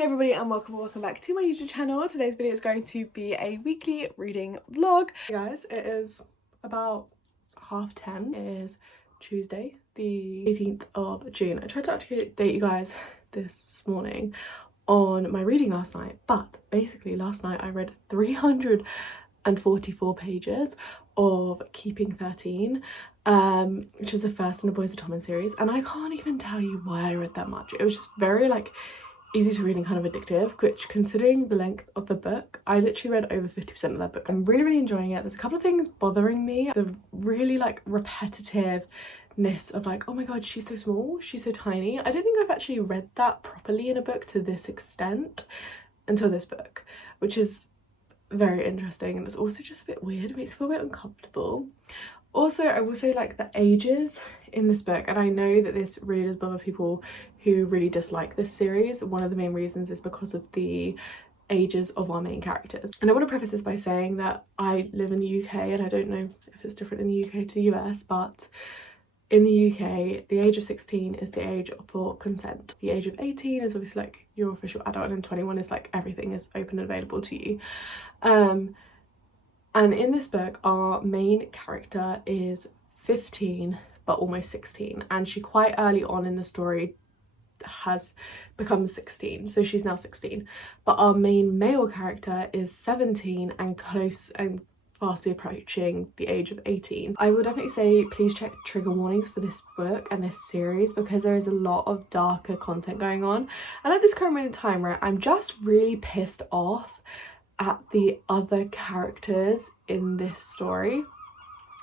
Hey everybody and welcome back to my YouTube channel. Today's video is going to be a weekly reading vlog. Hey guys, it is about 10:30. It is Tuesday, the 18th of June. I tried to update you guys this morning on my reading last night, but basically last night I read 344 pages of Keeping 13, which is the first in the Boys of Tommen series, and I can't even tell you why I read that much. It was just very easy to read and kind of addictive, which considering the length of the book, I literally read over 50% of that book. I'm really enjoying it. There's a couple of things bothering me. The really repetitiveness of oh my god, she's so small, she's so tiny. I don't think I've actually read that properly in a book to this extent until this book, which is very interesting, and it's also just a bit weird. It makes me feel a bit uncomfortable. Also, I will say the ages in this book, and I know that this really does bother people who really dislike this series. One of the main reasons is because of the ages of our main characters. And I want to preface this by saying that I live in the UK, and I don't know if it's different in the UK to the US, but in the UK, the age of 16 is the age for consent. The age of 18 is obviously your official adult, and 21 is everything is open and available to you. And in this book, our main character is 15 but almost 16, and she quite early on in the story has become 16, so she's now 16. But our main male character is 17 and close and fastly approaching the age of 18. I would definitely say please check trigger warnings for this book and this series, because there is a lot of darker content going on, and at this current moment in time, right, I'm just really pissed off at the other characters in this story.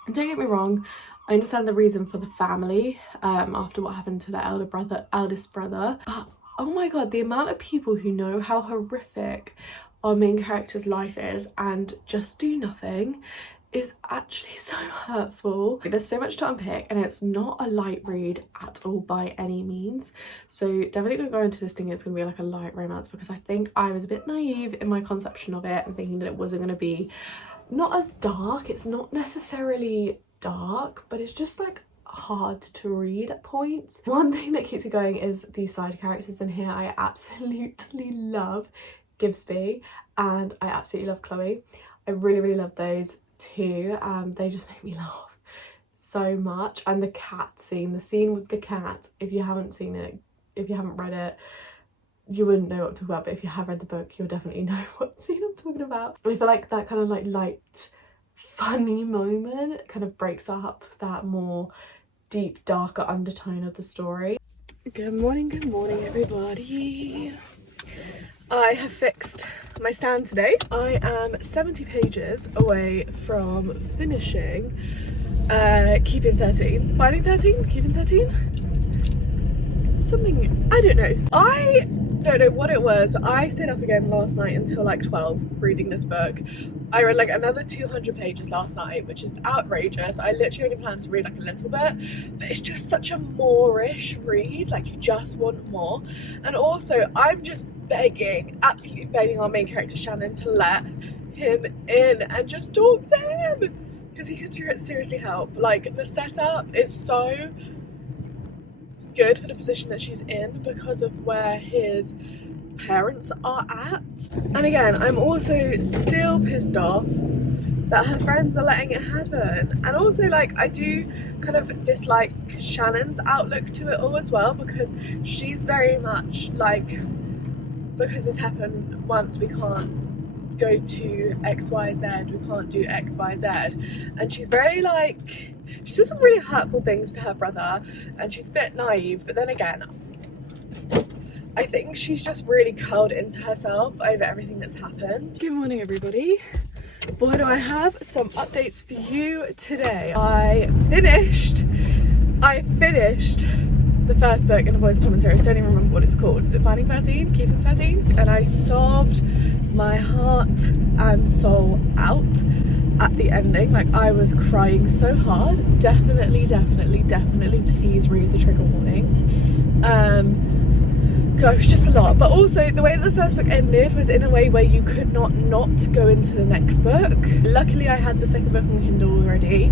And don't get me wrong, I understand the reason for the family after what happened to their eldest brother, but oh my god, the amount of people who know how horrific our main character's life is and just do nothing is actually so hurtful. There's so much to unpick, and it's not a light read at all by any means, so definitely don't go into this thinking it's going to be a light romance, because I think I was a bit naive in my conception of it and thinking that it wasn't going to be not as dark. It's not necessarily dark, but it's just hard to read at points. One thing that keeps me going is these side characters in here. I absolutely love Gibbsby and I absolutely love Chloe. I really love those two. They just make me laugh so much. And the cat scene, the scene with the cat, if you haven't seen it, if you haven't read it, you wouldn't know what to talk about, but if you have read the book, you'll definitely know what scene I'm talking about. And I feel like that kind of light funny moment kind of breaks up that more deep darker undertone of the story. Good morning everybody. I have fixed my stand today. I am 70 pages away from finishing Keeping 13. Finding 13? Keeping 13? Something, I don't know. I don't know what it was. I stayed up again last night until 12 reading this book. I read another 200 pages last night, which is outrageous. I literally only planned to read a little bit, but it's just such a more-ish read. You just want more. And also, I'm just absolutely begging our main character Shannon to let him in and just talk to him, because he could seriously help. The setup is so good for the position that she's in because of where his parents are at. And again, I'm also still pissed off that her friends are letting it happen. And also I do kind of dislike Shannon's outlook to it all as well, because she's very much because this happened once, we can't go to XYZ, we can't do XYZ. And she's very she says some really hurtful things to her brother, and she's a bit naive, but then again, I think she's just really curled into herself over everything that's happened. Good morning everybody. Boy, do I have some updates for you today. I finished the first book in the Boys of Tommen series. Don't even remember what it's called. Is it Finding 13? Keeping 13? And I sobbed my heart and soul out at the ending. I was crying so hard. Definitely please read the trigger warnings. God, it was just a lot. But also the way that the first book ended was in a way where you could not go into the next book. Luckily I had the second book on Kindle already,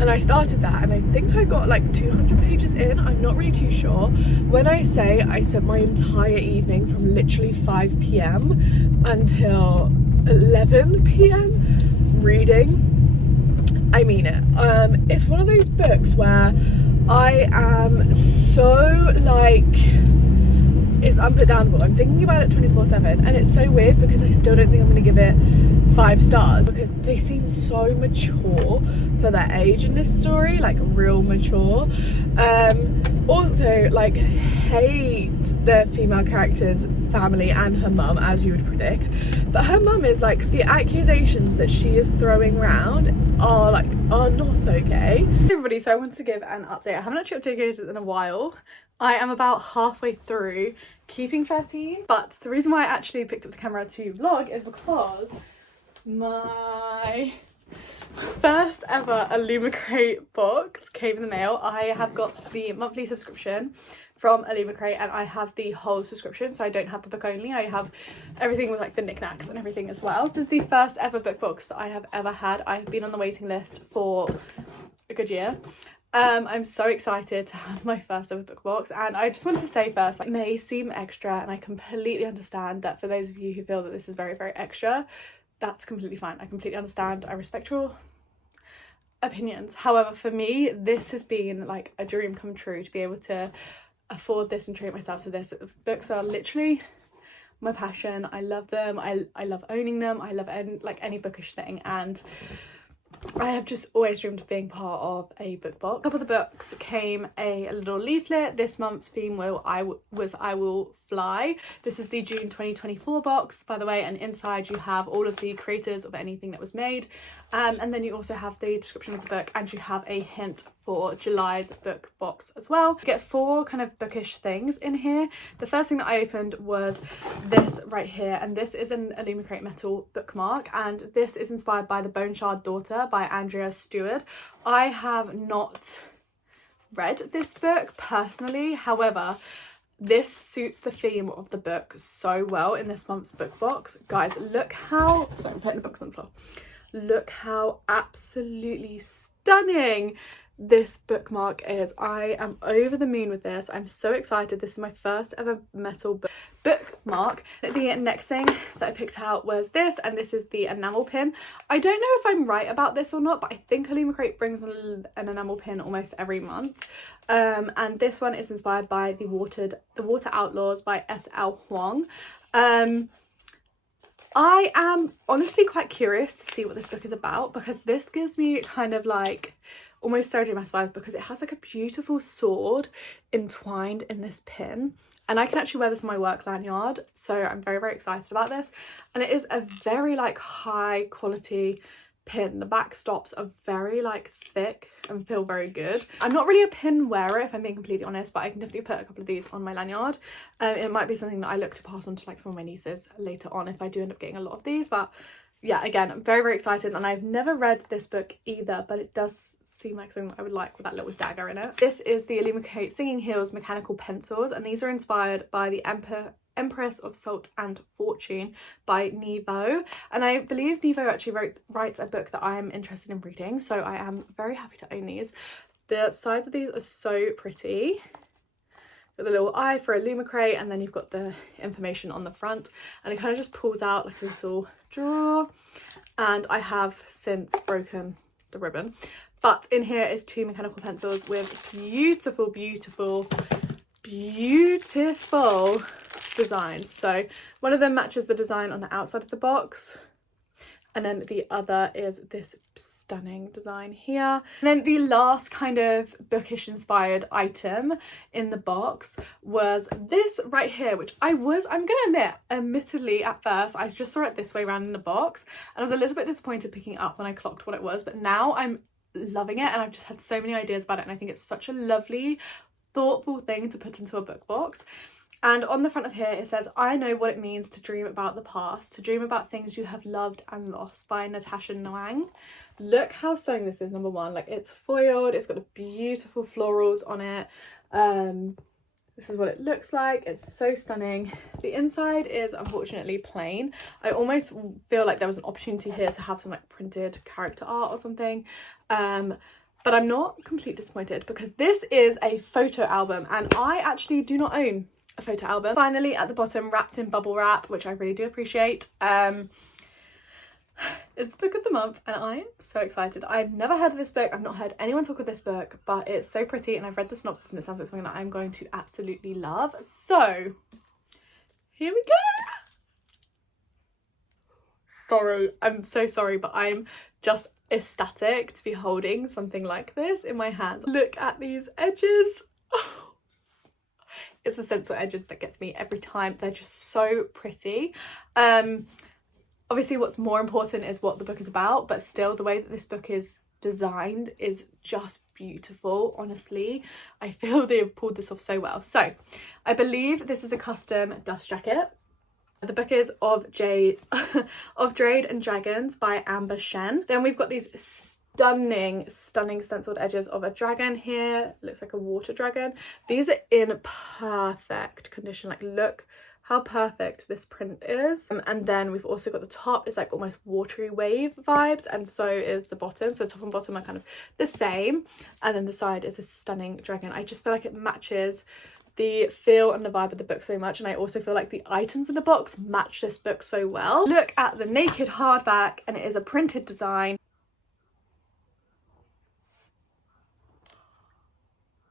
and I started that, and I think I got like 200 pages in. I'm not really too sure. When I say I spent my entire evening from literally 5 p.m. until 11 p.m. reading, I mean it. It's one of those books where I am so like, it's unputdownable. I'm thinking about it 24/7, and it's so weird because I still don't think I'm going to give it 5 stars because they seem so mature for their age in this story, like real mature. Also, like, hate the female character's family and her mum, as you would predict, but her mum is like, the accusations that she is throwing around are not okay. Hey everybody, so I wanted to give an update. I haven't actually updated in a while. I am about halfway through Keeping 13, but the reason why I actually picked up the camera to vlog is because my first ever Illumicrate box came in the mail. I have got the monthly subscription from Illumicrate, and I have the whole subscription, so I don't have the book only. I have everything with like the knickknacks and everything as well. This is the first ever book box that I have ever had. I have been on the waiting list for a good year. I'm so excited to have my first ever book box, and I just wanted to say first, it may seem extra, and I completely understand that for those of you who feel that this is very, very extra, that's completely fine. I completely understand. I respect your opinions. However, for me, this has been like a dream come true to be able to afford this and treat myself to this. Books are literally my passion. I love them. I love owning them. I love any bookish thing, and I have just always dreamed of being part of a book box. A couple of the books came a little leaflet. This month's theme was I Will Fly. This is the June 2024 box, by the way, and inside you have all of the creators of anything that was made, and then you also have the description of the book, and you have a hint for July's book box as well. You get 4 kind of bookish things in here. The first thing that I opened was this right here, and this is an Illumicrate metal bookmark, and this is inspired by The Bone Shard Daughter by Andrea Stewart. I have not read this book personally, however, this suits the theme of the book so well in this month's book box. Guys, look how, sorry, I'm putting the books on the floor. Look how absolutely stunning this bookmark is. I am over the moon with this. I'm so excited. This is my first ever metal bookmark. The next thing that I picked out was this, and this is the enamel pin. I don't know if I'm right about this or not, but I think Illumicrate brings an enamel pin almost every month. And this one is inspired by The Water Outlaws by S.L. Huang. I am honestly quite curious to see what this book is about, because this gives me kind of like almost Sarah J Maas vibes, because it has like a beautiful sword entwined in this pin, and I can actually wear this on my work lanyard, so I'm very, very excited about this. And it is a very like high quality pin. The back stops are very like thick and feel very good. I'm not really a pin wearer, if I'm being completely honest, but I can definitely put a couple of these on my lanyard. It might be something that I look to pass on to like some of my nieces later on if I do end up getting a lot of these. But yeah, again, I'm very, very excited, and I've never read this book either, but it does seem like something that I would like with that little dagger in it. This is the Illumicrate Singing Hills mechanical pencils, and these are inspired by the Empress of Salt and Fortune by Nevo, and I believe Nevo actually writes a book that I am interested in reading, so I am very happy to own these. The sides of these are so pretty. Got the little eye for Illumicrate, and then you've got the information on the front, and it kind of just pulls out like a little drawer, and I have since broken the ribbon. But in here is 2 mechanical pencils with beautiful, beautiful, beautiful designs. So one of them matches the design on the outside of the box, and then the other is this stunning design here. And then the last kind of bookish inspired item in the box was this right here, which I'm gonna admit, admittedly at first I just saw it this way around in the box, and I was a little bit disappointed picking it up when I clocked what it was, but now I'm loving it, and I've just had so many ideas about it, and I think it's such a lovely, thoughtful thing to put into a book box. And on the front of here it says, I know what it means to dream about the past, to dream about things you have loved and lost, by Natasha Nwang. Look how stunning this is, number one. Like, it's foiled, it's got beautiful florals on it. This is what it looks like. It's so stunning. The inside is unfortunately plain. I almost feel like there was an opportunity here to have some like printed character art or something. But I'm not completely disappointed because this is a photo album and I actually do not own a photo album. Finally at the bottom, wrapped in bubble wrap, which I really do appreciate. It's book of the month and I'm so excited. I've never heard of this book, I've not heard anyone talk of this book, but it's so pretty and I've read the synopsis and it sounds like something that I'm going to absolutely love. So here we go. Sorry, I'm so sorry, but I'm just ecstatic to be holding something like this in my hands. Look at these edges. Oh, it's the stencil edges that gets me every time. They're just so pretty. Obviously what's more important is what the book is about, but still the way that this book is designed is just beautiful. Honestly, I feel they have pulled this off so well. So I believe this is a custom dust jacket. The book is of Jade and Dragons by Amber Shen. Then we've got these stunning stenciled edges of a dragon here. Looks like a water dragon. These are in perfect condition. Like, look how perfect this print is. And then we've also got the top is like almost watery wave vibes, and so is the bottom. So top and bottom are kind of the same, and then the side is a stunning dragon. I just feel like it matches the feel and the vibe of the book so much, and I also feel like the items in the box match this book so well. Look at the naked hardback, and it is a printed design.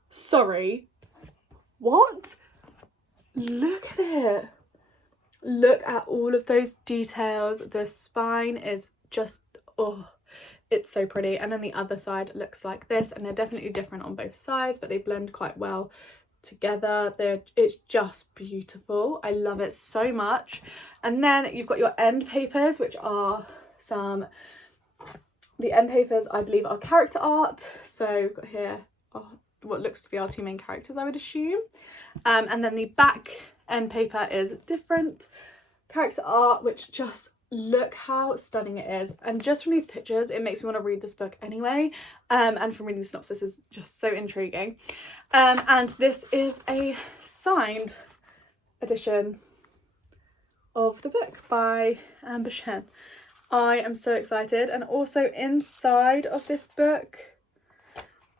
Sorry, what? Look at it. Look at all of those details. The spine is just, oh, it's so pretty. And then the other side looks like this, and they're definitely different on both sides, but they blend quite well together. It's just beautiful. I love it so much. And then you've got your end papers, which are the end papers I believe are character art. So we've got here what looks to be our two main characters, I would assume. And then the back end paper is different character art, which just look how stunning it is. And just from these pictures it makes me want to read this book anyway, and from reading the synopsis is just so intriguing. And this is a signed edition of the book by Amber Shen. I am so excited. And also inside of this book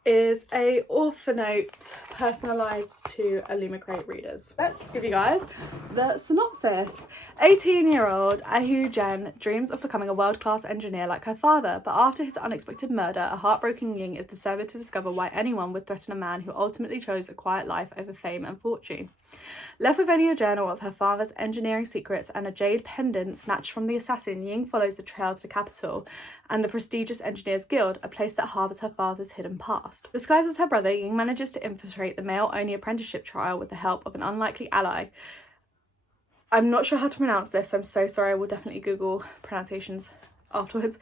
is a author note personalised to Illumicrate readers. Let's give you guys the synopsis. 18-year-old Ahu Jen dreams of becoming a world-class engineer like her father, but after his unexpected murder, a heartbroken Ying is determined to discover why anyone would threaten a man who ultimately chose a quiet life over fame and fortune. Left with only a journal of her father's engineering secrets and a jade pendant snatched from the assassin, Ying follows the trail to the capital and the prestigious Engineers Guild, a place that harbours her father's hidden past. Disguised as her brother, Ying manages to infiltrate the male-only apprenticeship trial with the help of an unlikely ally. I'm not sure how to pronounce this, so I'm so sorry. I will definitely Google pronunciations afterwards.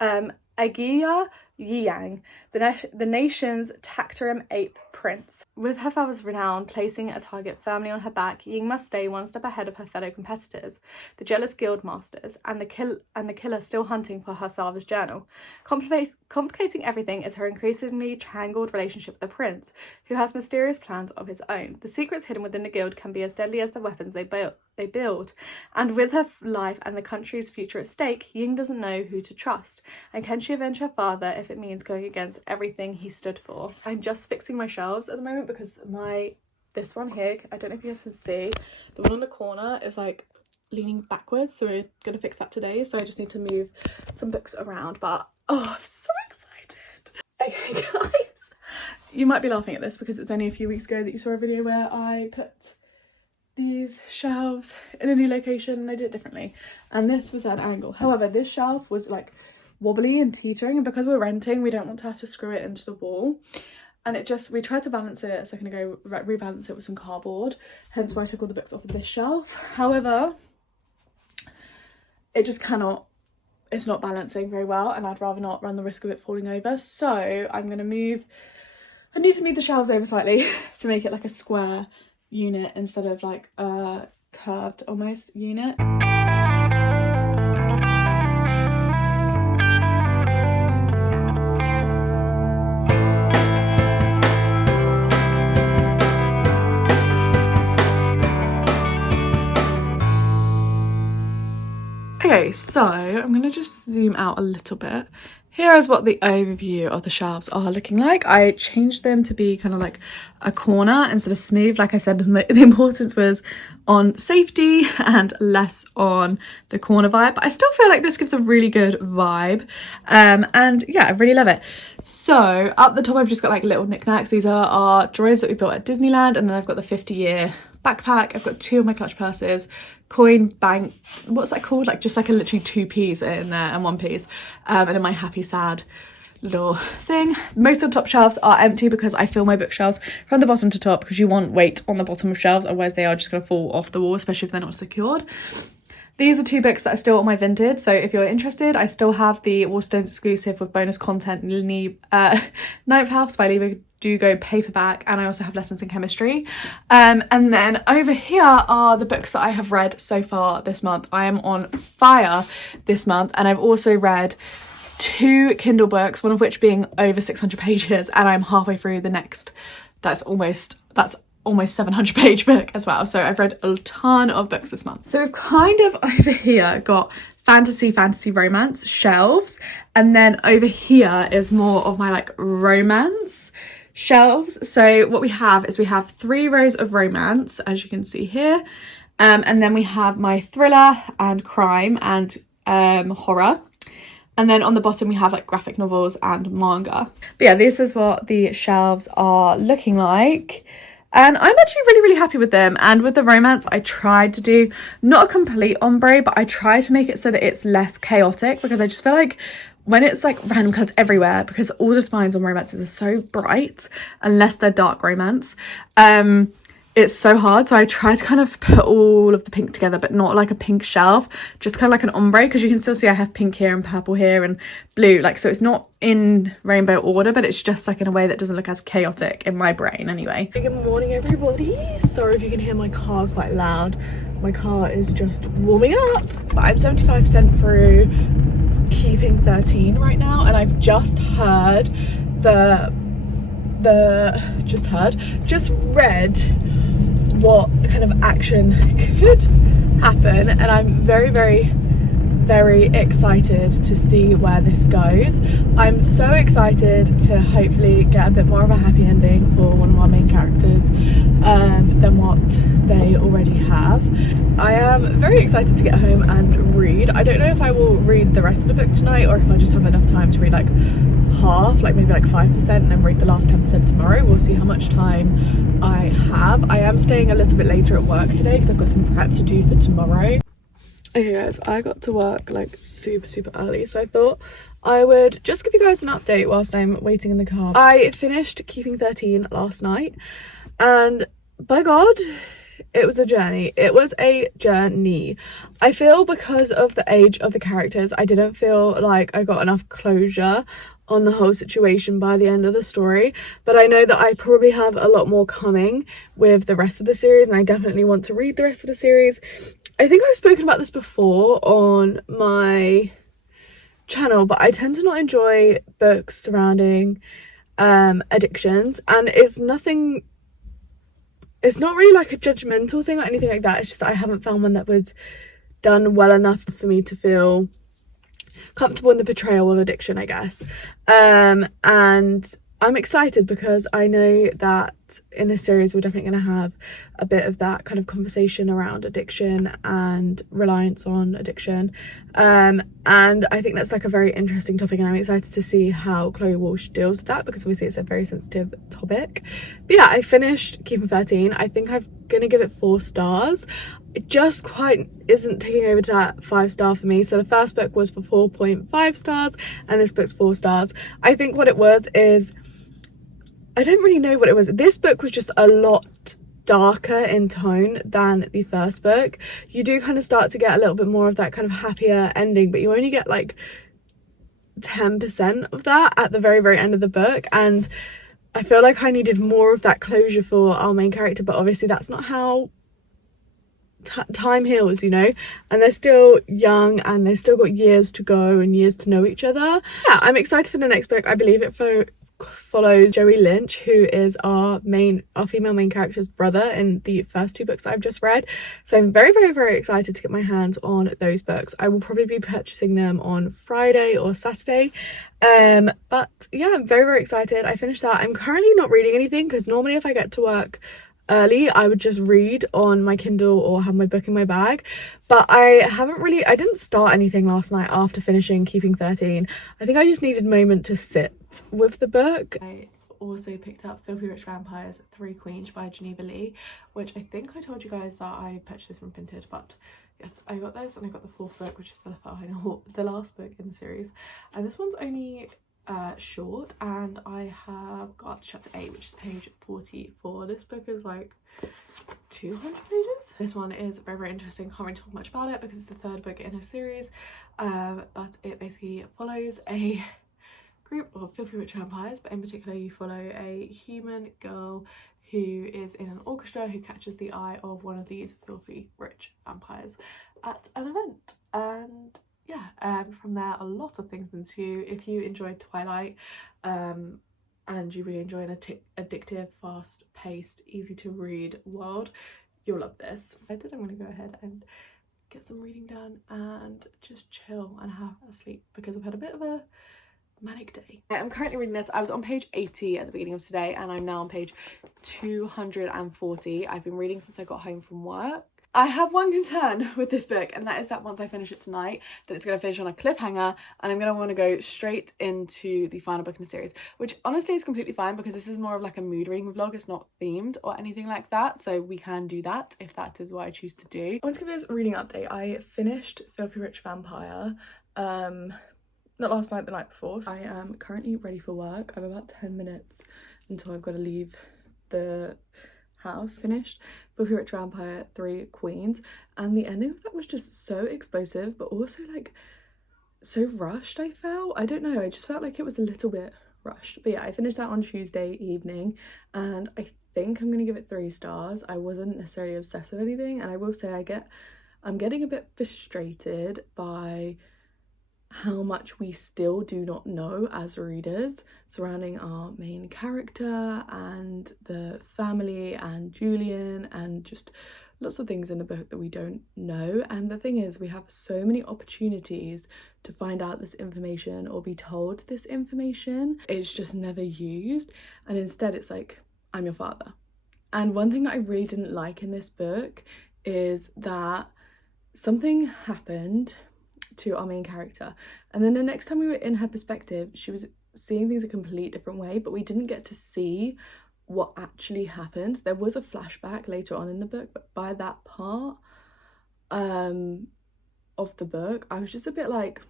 Agia Yiyang, the nation's Tactorum 8th prince. With her father's renown placing a target firmly on her back, Ying must stay one step ahead of her fellow competitors, the jealous guild masters, and the killer still hunting for her father's journal. Complicating everything is her increasingly tangled relationship with the prince, who has mysterious plans of his own. The secrets hidden within the guild can be as deadly as the weapons they build. And with her life and the country's future at stake, Ying doesn't know who to trust. And can she avenge her father if it means going against everything he stood for? I'm just fixing my shelves at the moment because this one here, I don't know if you guys can see, the one on the corner is like leaning backwards, so we're gonna fix that today. So I just need to move some books around, but oh, I'm so excited. Okay guys, you might be laughing at this because it's only a few weeks ago that you saw a video where I put these shelves in a new location and I did it differently, and this was at an angle. However, this shelf was like wobbly and teetering, and because we're renting we don't want to have to screw it into the wall, and we tried to balance it a second ago, rebalance it with some cardboard, hence why I took all the books off of this shelf. However, it just it's not balancing very well, and I'd rather not run the risk of it falling over, so I need to move the shelves over slightly to make it like a square unit instead of like a curved almost unit. Okay, so I'm gonna just zoom out a little bit Here is what the overview of the shelves are looking like. I changed them to be kind of like a corner instead of smooth. Like I said, the importance was on safety and less on the corner vibe. But I still feel like this gives a really good vibe. And yeah, I really love it. So up the top, I've just got like little knickknacks. These are our drawers that we built at Disneyland. And then I've got the 50-year backpack. I've got 2 of my clutch purses, coin bank, what's that called, like just like a literally 2 P's in there and 1 piece, and then my happy sad little thing. Most of the top shelves are empty because I fill my bookshelves from the bottom to top, because you want weight on the bottom of shelves, otherwise they are just going to fall off the wall, especially if they're not secured. These are 2 books that are still on my Vinted, so if you're interested, I still have the Waterstones exclusive with bonus content, Ninth House by Lever Dugo paperback, and I also have Lessons in Chemistry. And then over here are the books that I have read so far this month. I am on fire this month, and I've also read 2 Kindle books, one of which being over 600 pages, and I'm halfway through the next that's almost 700 page book as well. So I've read a ton of books this month. So we've kind of over here got fantasy romance shelves, and then over here is more of my like romance shelves. So what we have is we have 3 rows of romance, as you can see here, and then we have my thriller and crime and horror. And then on the bottom we have like graphic novels and manga. But yeah, this is what the shelves are looking like. And I'm actually really happy with them. And with the romance, I tried to do not a complete ombre, but I tried to make it so that it's less chaotic, because I just feel like when it's like random colours everywhere, because all the spines on romances are so bright, unless they're dark romance, it's so hard. So I tried to kind of put all of the pink together, but not like a pink shelf, just kind of like an ombre, because you can still see I have pink here and purple here and blue, like, so it's not in rainbow order, but it's just like in a way that doesn't look as chaotic in my brain anyway. Good morning everybody. Sorry if you can hear my car quite loud. My car is just warming up, but I'm 75% through Keeping 13 right now, and I've just heard just read what kind of action could happen, and I'm very excited to see where this goes. I'm so excited to hopefully get a bit more of a happy ending for one of our main characters than what they already have. I am very excited to get home and read. I don't know if I will read the rest of the book tonight, or if I just have enough time to read like half, like maybe like 5%, and then read the last 10% tomorrow. We'll see how much time I have. I am staying a little bit later at work today because I've got some prep to do for tomorrow. Okay guys, I got to work like super early, so I thought I would just give you guys an update whilst I'm waiting in the car. I finished Keeping 13 last night, and by God, it was a journey. It was a journey. I feel because of the age of the characters, I didn't feel like I got enough closure on the whole situation by the end of the story, but I know that I probably have a lot more coming with the rest of the series, and I definitely want to read the rest of the series. I think I've spoken about this before on my channel, but I tend to not enjoy books surrounding addictions, and it's not really like a judgmental thing or anything like that. It's just that I haven't found one that was done well enough for me to feel comfortable in the portrayal of addiction, I guess. And I'm excited because I know that in this series we're definitely going to have a bit of that kind of conversation around addiction and reliance on addiction, and I think that's like a very interesting topic, and I'm excited to see how Chloe Walsh deals with that, because obviously it's a very sensitive topic. But yeah, I finished Keeping 13. I think I'm gonna give it 4 stars. It just quite isn't taking over to that 5-star for me. So the first book was for 4.5 stars and this book's 4 stars. I think what it was is, I don't really know what it was. This book was just a lot darker in tone than the first book. You do kind of start to get a little bit more of that kind of happier ending, but you only get like 10% of that at the very end of the book, and I feel like I needed more of that closure for our main character, but obviously that's not how time heals, you know, and they're still young and they've still got years to go and years to know each other. Yeah, I'm excited for the next book. I believe it follows Joey Lynch, who is our female main character's brother in the first 2 books I've just read. So I'm very, very, very excited to get my hands on those books. I will probably be purchasing them on Friday or Saturday. But yeah, I'm very, very excited. I finished that. I'm currently not reading anything because normally if I get to work early I would just read on my Kindle or have my book in my bag, but I didn't start anything last night after finishing Keeping 13. I think I just needed a moment to sit with the book. I also picked up Filthy Rich Vampires 3 Queens by Geneva Lee, which I think I told you guys that I purchased this from Vinted, but yes, I got this, and I got the 4th book, which is the last book in the series, and this one's only short, and I have got to chapter 8, which is page 44. This book is like 200 pages. This one is very, very interesting. Can't really talk much about it because it's the 3rd book in a series, but it basically follows a group of filthy rich vampires, but in particular you follow a human girl who is in an orchestra who catches the eye of one of these filthy rich vampires at an event, and yeah, from there a lot of things ensue. If you enjoyed Twilight and you really enjoy an addictive, fast-paced, easy-to-read world, you'll love this. I'm going to go ahead and get some reading done and just chill and have a sleep because I've had a bit of a manic day. I'm currently reading this. I was on page 80 at the beginning of today and I'm now on page 240. I've been reading since I got home from work. I have one concern with this book, and that is that once I finish it tonight, that it's going to finish on a cliffhanger and I'm going to want to go straight into the final book in the series, which honestly is completely fine because this is more of like a mood reading vlog. It's not themed or anything like that, so we can do that if that is what I choose to do. I want to give this reading update. I finished Filthy Rich Vampire not last night, the night before. I am currently ready for work. I have about 10 minutes until I've got to leave the house. Finished Filthy Rich Vampire 3 Queens, and the ending of that was just so explosive but also like so rushed. I don't know, I just felt like it was a little bit rushed, but yeah, I finished that on Tuesday evening and I think I'm gonna give it 3 stars. I wasn't necessarily obsessed with anything, and I will say I'm getting a bit frustrated by how much we still do not know as readers surrounding our main character and the family and Julian, and just lots of things in the book that we don't know. And the thing is, we have so many opportunities to find out this information or be told this information. It's just never used, and instead it's like, I'm your father. And one thing that I really didn't like in this book is that something happened to our main character, and then the next time we were in her perspective she was seeing things a complete different way, but we didn't get to see what actually happened. There was a flashback later on in the book, but by that part of the book I was just a bit like,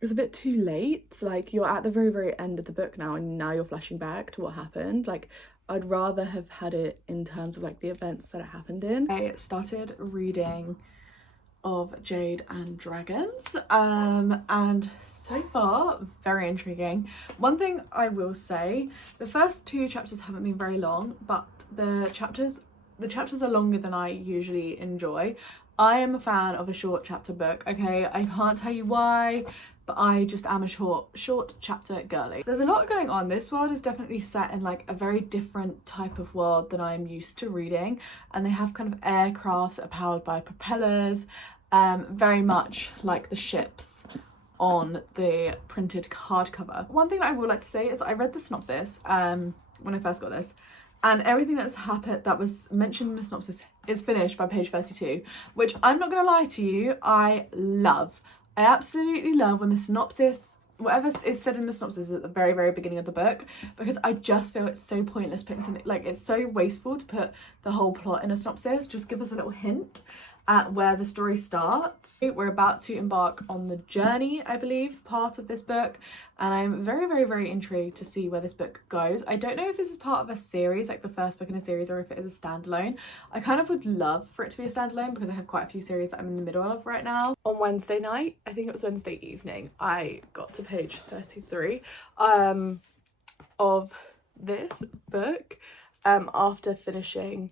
it's a bit too late. Like, you're at the very, very end of the book now and now you're flashing back to what happened. Like, I'd rather have had it in terms of like the events that it happened in. I started reading of Jade and Dragons and so far very intriguing. One thing I will say, the first 2 chapters haven't been very long, but the chapters are longer than I usually enjoy. I am a fan of a short chapter book, okay? I can't tell you why, but I just am a short chapter girly. There's a lot going on. This world is definitely set in like a very different type of world than I'm used to reading, and they have kind of aircrafts that are powered by propellers, very much like the ships on the printed hardcover. One thing that I would like to say is I read the synopsis when I first got this, and everything that's happened that was mentioned in the synopsis is finished by page 32, which I'm not gonna lie to you, I love. I absolutely love when the synopsis, whatever is said in the synopsis at the very, very beginning of the book, because I just feel it's so pointless putting something, like, it's so wasteful to put the whole plot in a synopsis. Just give us a little hint at where the story starts. We're about to embark on the journey, I believe, part of this book, and I'm very, very, very intrigued to see where this book goes. I don't know if this is part of a series, like the first book in a series, or if it is a standalone. I kind of would love for it to be a standalone because I have quite a few series that I'm in the middle of right now. On Wednesday night, I think it was Wednesday evening, I got to page 33 of this book after finishing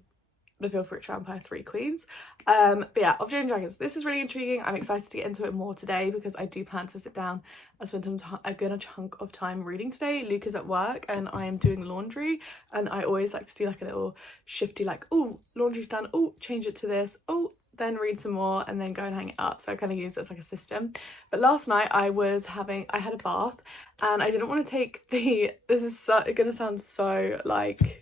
The Filthy Rich Vampire 3 Queens. But yeah, of Jade and Dragons, this is really intriguing. I'm excited to get into it more today because I do plan to sit down and spend a good chunk of time reading today. Luke is at work and I am doing laundry, and I always like to do like a little shifty, like, oh, laundry's done, oh, change it to this, oh, then read some more, and then go and hang it up. So I kind of use it as like a system. But last night I had a bath, and I didn't want to take this is gonna sound so like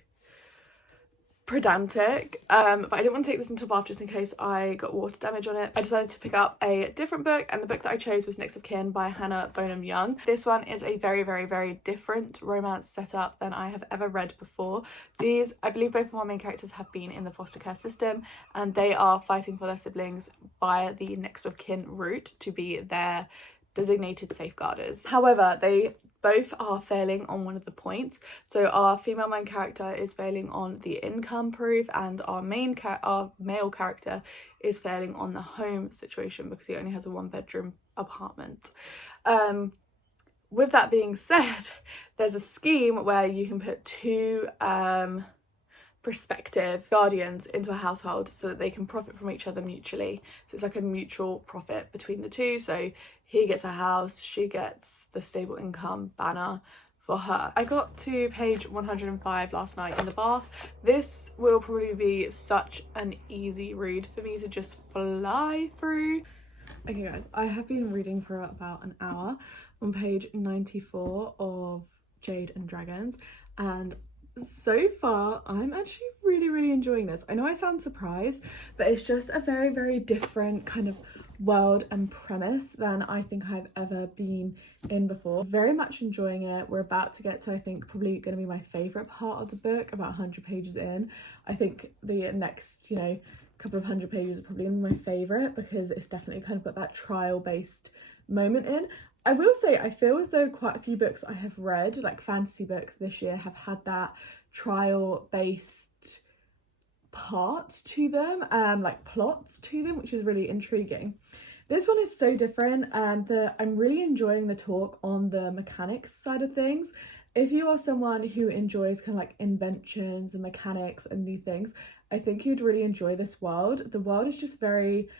pedantic, but I didn't want to take this into the bath just in case I got water damage on it. I decided to pick up a different book, and the book that I chose was Next of Kin by Hannah Bonham Young. This one is a very, very, very different romance setup than I have ever read before. I believe both of our main characters have been in the foster care system, and they are fighting for their siblings via the next of kin route to be their designated safeguarders. However, they both are failing on one of the points. So our female main character is failing on the income proof, and our male character is failing on the home situation because he only has a 1-bedroom apartment. With that being said, there's a scheme where you can put two prospective guardians into a household so that they can profit from each other mutually. So it's like a mutual profit between the two. So he gets a house, she gets the stable income banner for her. I got to page 105 last night in the bath. This will probably be such an easy read for me to just fly through. Okay guys, I have been reading for about an hour on page 94 of Jade and Dragons, and so far I'm actually really enjoying this. I know I sound surprised, but it's just a very, very different kind of world and premise than I think I've ever been in before. Very much enjoying it. We're about to get to, I think, probably going to be my favourite part of the book, about 100 pages in. I think the next, couple of 100 pages are probably going to be my favourite because it's definitely kind of got that trial-based moment in. I will say I feel as though quite a few books I have read, like fantasy books this year, have had that trial-based part to them, like plots to them, which is really intriguing. This one is so different, and I'm really enjoying the talk on the mechanics side of things. If you are someone who enjoys kind of like inventions and mechanics and new things, I think you'd really enjoy this world. The world is just very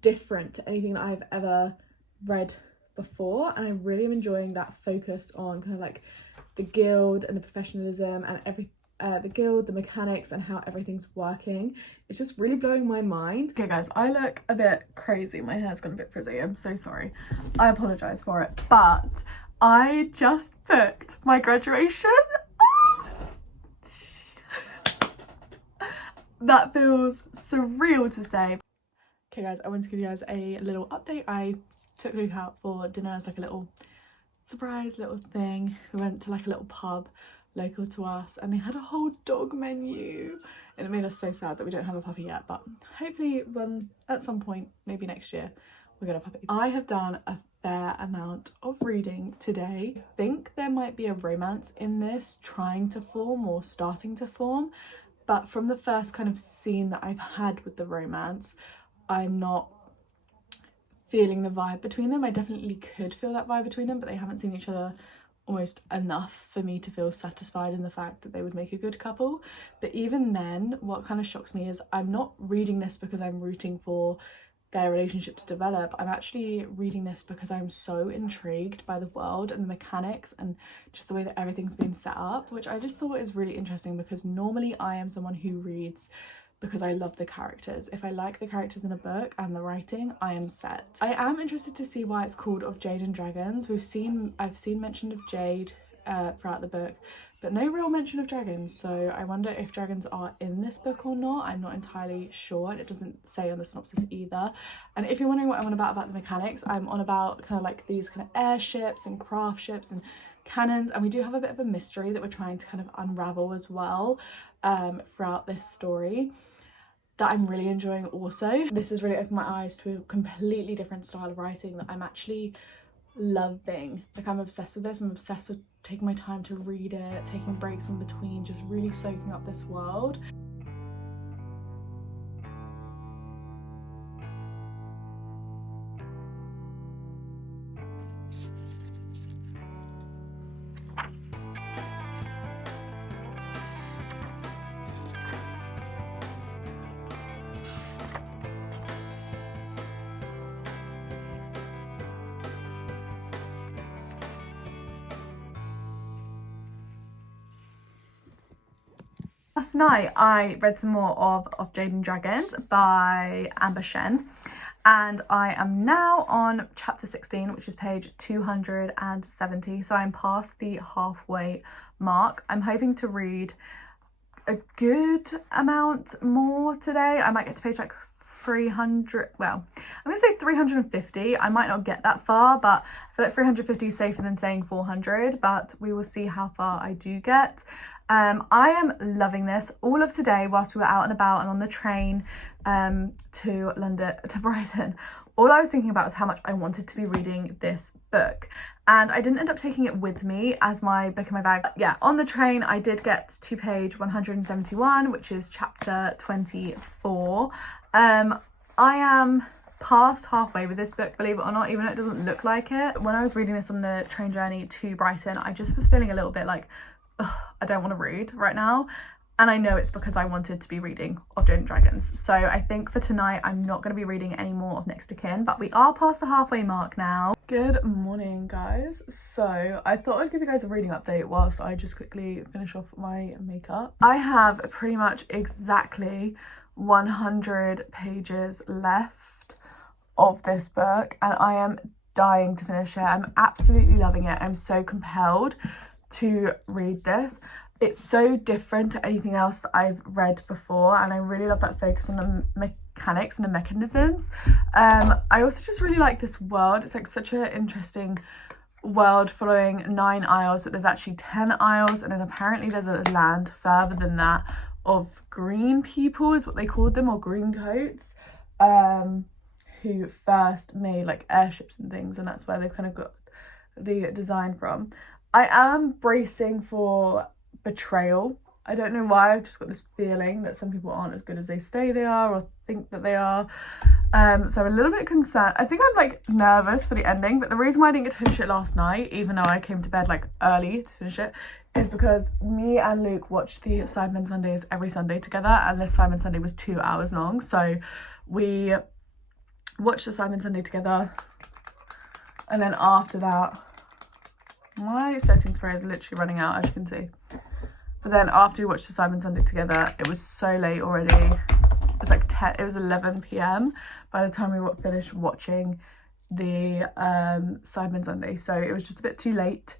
different to anything that I've ever read before, and I really am enjoying that focus on kind of like the guild and the professionalism and the guild, the mechanics, and how everything's working. It's just really blowing my mind. Okay guys, I look a bit crazy. My hair's gone a bit frizzy. I'm so sorry. I apologise for it. But I just booked my graduation. That feels surreal to say. Okay guys, I want to give you guys a little update. I took Luke out for dinner as like a little surprise little thing. We went to like a little pub local to us, and they had a whole dog menu, and it made us so sad that we don't have a puppy yet, but hopefully at some point, maybe next year, we'll get a puppy. I have done a fair amount of reading today. I think there might be a romance in this trying to form or starting to form, but from the first kind of scene that I've had with the romance, I'm not feeling the vibe between them. I definitely could feel that vibe between them, but they haven't seen each other almost enough for me to feel satisfied in the fact that they would make a good couple. But even then, what kind of shocks me is I'm not reading this because I'm rooting for their relationship to develop. I'm actually reading this because I'm so intrigued by the world and the mechanics and just the way that everything's been set up, which I just thought is really interesting, because normally I am someone who reads because I love the characters. If I like the characters in a book and the writing, I am set. I am interested to see why it's called Of Jade and Dragons. I've seen mention of Jade throughout the book, but no real mention of dragons, so I wonder if dragons are in this book or not. I'm not entirely sure, and it doesn't say on the synopsis either. And if you're wondering what I'm on about the mechanics, I'm on about kind of like these kind of airships and craft ships and cannons, and we do have a bit of a mystery that we're trying to kind of unravel as well throughout this story that I'm really enjoying also. This has really opened my eyes to a completely different style of writing that I'm actually loving. Like, I'm obsessed with this. I'm obsessed with taking my time to read it, taking breaks in between, just really soaking up this world. Last night I read some more of Jade and Dragons by Amber Shen, and I am now on chapter 16, which is page 270, so I'm past the halfway mark. I'm hoping to read a good amount more today. I might get to page like 300, well, I'm gonna say 350. I might not get that far, but I feel like 350 is safer than saying 400, but we will see how far I do get. I am loving this. All of today, whilst we were out and about and on the train to Brighton, all I was thinking about was how much I wanted to be reading this book. And I didn't end up taking it with me as my book in my bag. Yeah, on the train, I did get to page 171, which is chapter 24. I am past halfway with this book, believe it or not, even though it doesn't look like it. When I was reading this on the train journey to Brighton, I just was feeling a little bit like, I don't want to read right now. And I know it's because I wanted to be reading of Jade and Dragons. So I think for tonight, I'm not going to be reading any more of Next of Kin, but we are past the halfway mark now. Good morning, guys. So I thought I'd give you guys a reading update whilst I just quickly finish off my makeup. I have pretty much exactly 100 pages left of this book, and I am dying to finish it. I'm absolutely loving it. I'm so compelled to read this. It's so different to anything else that I've read before, and I really love that focus on the mechanics and the mechanisms. I also just really like this world. It's like such an interesting world following 9 isles, but there's actually 10 isles, and then apparently there's a land further than that of green people is what they called them, or green coats, who first made like airships and things, and that's where they've kind of got the design from. I am bracing for betrayal. I don't know why, I've just got this feeling that some people aren't as good as they say they are or think that they are. So I'm a little bit concerned. I think I'm like nervous for the ending, but the reason why I didn't get to finish it last night, even though I came to bed like early to finish it, is because me and Luke watch the Sidemen Sundays every Sunday together, and this Sidemen Sunday was 2 hours long. So we watched the Sidemen Sunday together, and then after that, my setting spray is literally running out, as you can see. But then after we watched the Sidemen Sunday together, it was so late already. It was like 11 p.m. by the time we finished watching the Sidemen Sunday. So it was just a bit too late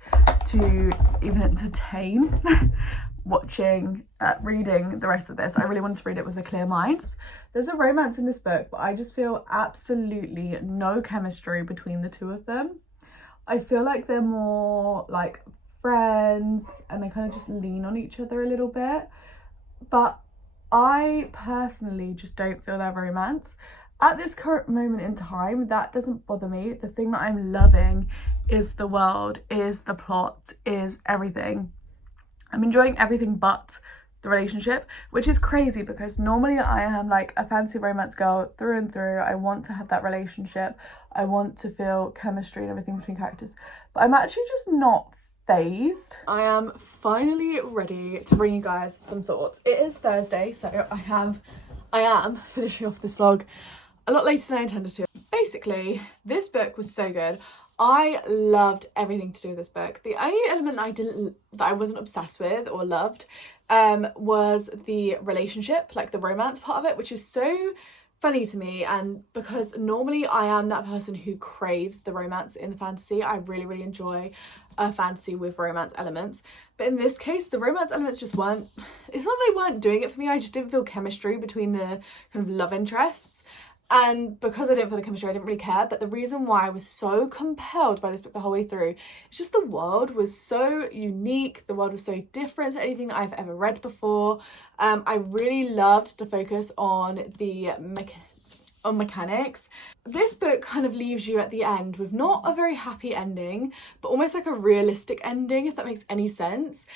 to even entertain reading the rest of this. I really wanted to read it with a clear mind. There's a romance in this book, but I just feel absolutely no chemistry between the two of them. I feel like they're more like friends, and they kind of just lean on each other a little bit, but I personally just don't feel their romance at this current moment in time. That doesn't bother me. The thing that I'm loving is the world, is the plot, is everything. I'm enjoying everything but the relationship, which is crazy because normally I am like a fantasy romance girl through and through. I want to have that relationship, I want to feel chemistry and everything between characters, but I'm actually just not phased. I am finally ready to bring you guys some thoughts. It is Thursday, so I am finishing off this vlog a lot later than I intended to. Basically, this book was so good. I loved everything to do with this book. The only element that I wasn't obsessed with or loved was the relationship, like the romance part of it, which is so funny to me. And because normally I am that person who craves the romance in the fantasy, I really enjoy a fantasy with romance elements. But in this case, the romance elements just weren't, it's not that they weren't doing it for me, I just didn't feel chemistry between the kind of love interests. And because I didn't feel the chemistry, I didn't really care. But the reason why I was so compelled by this book the whole way through is just the world was so unique. The world was so different to anything I've ever read before. I really loved the focus on the mechanics. This book kind of leaves you at the end with not a very happy ending, but almost like a realistic ending, if that makes any sense,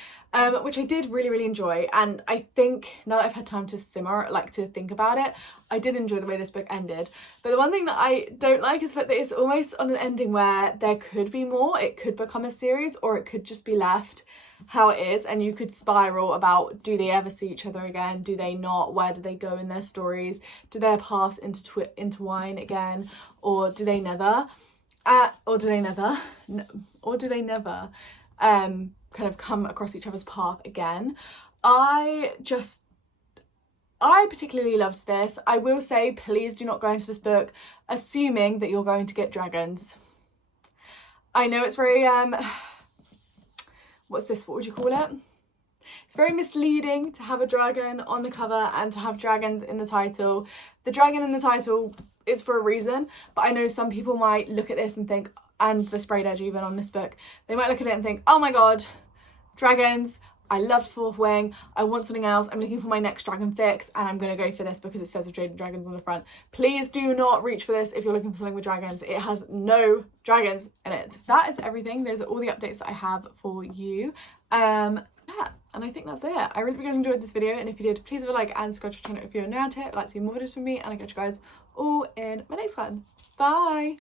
which I did really enjoy. And I think now that I've had time to simmer, like to think about it, I did enjoy the way this book ended. But the one thing that I don't like is that it's almost on an ending where there could be more. It could become a series, or it could just be left how it is, and you could spiral about, do they ever see each other again, do they not, where do they go in their stories, do their paths intertwine again, or do they never kind of come across each other's path again. I particularly loved this. I will say, please do not go into this book assuming that you're going to get dragons. I know it's very, what would you call it? It's very misleading to have a dragon on the cover and to have dragons in the title. The dragon in the title is for a reason, but I know some people might look at this and think, and the sprayed edge even on this book, they might look at it and think, oh my god, dragons, I loved Fourth Wing, I want something else, I'm looking for my next dragon fix, and I'm going to go for this because it says Jaded Dragons on the front. Please do not reach for this if you're looking for something with dragons. It has no dragons in it. That is everything. Those are all the updates that I have for you. Yeah, and I think that's it. I really hope you guys enjoyed this video, and if you did, please leave a like and subscribe to the channel if you're new to it. I'd like to see more videos from me, and I'll catch you guys all in my next one. Bye!